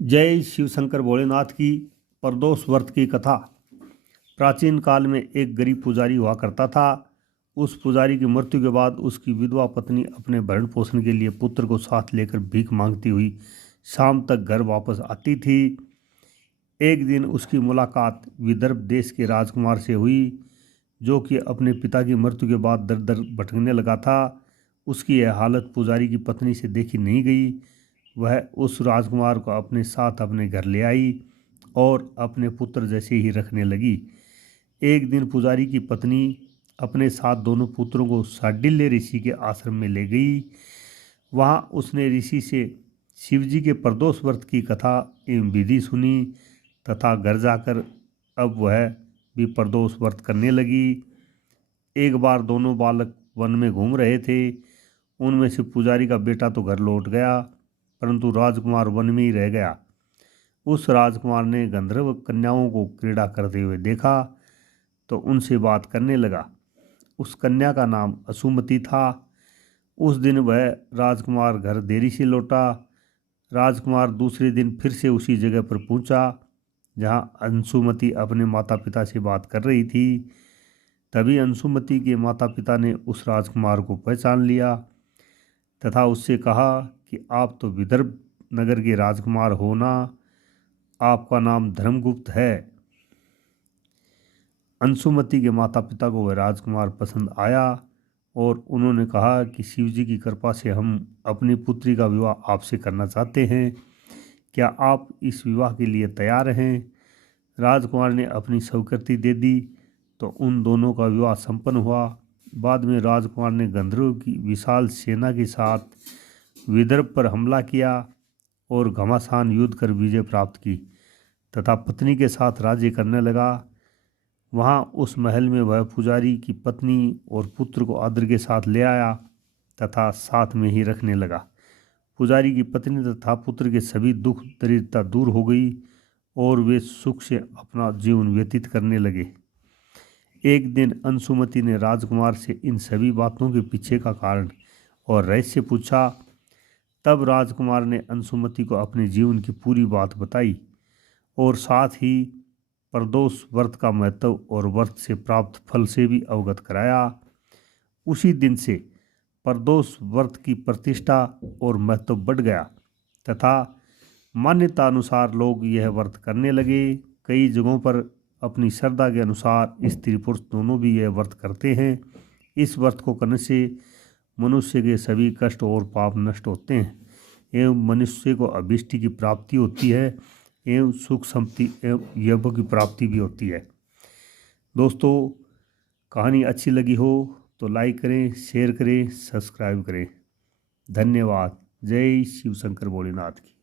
जय शिव शंकर भोलेनाथ की प्रदोष व्रत की कथा। प्राचीन काल में एक गरीब पुजारी हुआ करता था। उस पुजारी की मृत्यु के बाद उसकी विधवा पत्नी अपने भरण पोषण के लिए पुत्र को साथ लेकर भीख मांगती हुई शाम तक घर वापस आती थी। एक दिन उसकी मुलाकात विदर्भ देश के राजकुमार से हुई, जो कि अपने पिता की मृत्यु के बाद दर दर भटकने लगा था। उसकी यह हालत पुजारी की पत्नी से देखी नहीं गई। वह उस राजकुमार को अपने साथ अपने घर ले आई और अपने पुत्र जैसे ही रखने लगी। एक दिन पुजारी की पत्नी अपने साथ दोनों पुत्रों को शांडिल्य ऋषि के आश्रम में ले गई। वहाँ उसने ऋषि से शिवजी के प्रदोष व्रत की कथा एवं विधि सुनी तथा घर जाकर अब वह भी प्रदोष व्रत करने लगी। एक बार दोनों बालक वन में घूम रहे थे। उनमें से पुजारी का बेटा तो घर लौट गया, परंतु राजकुमार वन में ही रह गया। उस राजकुमार ने गंधर्व कन्याओं को क्रीड़ा करते हुए देखा तो उनसे बात करने लगा। उस कन्या का नाम असुमति था। उस दिन वह राजकुमार घर देरी से लौटा। राजकुमार दूसरे दिन फिर से उसी जगह पर पहुंचा जहां अंशुमति अपने माता पिता से बात कर रही थी। तभी अंशुमति के माता पिता ने उस राजकुमार को पहचान लिया तथा उससे कहा कि आप तो विदर्भ नगर के राजकुमार हो ना, आपका नाम धर्मगुप्त है। अंशुमति के माता पिता को वह राजकुमार पसंद आया और उन्होंने कहा कि शिवजी की कृपा से हम अपनी पुत्री का विवाह आपसे करना चाहते हैं, क्या आप इस विवाह के लिए तैयार हैं? राजकुमार ने अपनी स्वीकृति दे दी तो उन दोनों का विवाह संपन्न हुआ। बाद में राजकुमार ने गंधर्व की विशाल सेना के साथ विदर्भ पर हमला किया और घमासान युद्ध कर विजय प्राप्त की तथा पत्नी के साथ राज्य करने लगा। वहाँ उस महल में वह पुजारी की पत्नी और पुत्र को आदर के साथ ले आया तथा साथ में ही रखने लगा। पुजारी की पत्नी तथा पुत्र के सभी दुख दरिद्रता दूर हो गई और वे सुख से अपना जीवन व्यतीत करने लगे। एक दिन अंशुमति ने राजकुमार से इन सभी बातों के पीछे का कारण और रहस्य पूछा। तब राजकुमार ने अंशुमति को अपने जीवन की पूरी बात बताई और साथ ही प्रदोष व्रत का महत्व और व्रत से प्राप्त फल से भी अवगत कराया। उसी दिन से प्रदोष व्रत की प्रतिष्ठा और महत्व बढ़ गया तथा मान्यता अनुसार लोग यह व्रत करने लगे। कई जगहों पर अपनी श्रद्धा के अनुसार स्त्री पुरुष दोनों भी यह व्रत करते हैं। इस व्रत को करने से मनुष्य के सभी कष्ट और पाप नष्ट होते हैं एवं मनुष्य को अभिष्ट की प्राप्ति होती है एवं सुख संपत्ति एवं यज्ञ की प्राप्ति भी होती है। दोस्तों, कहानी अच्छी लगी हो तो लाइक करें, शेयर करें, सब्सक्राइब करें। धन्यवाद। जय शिव शंकर भोलेनाथ की।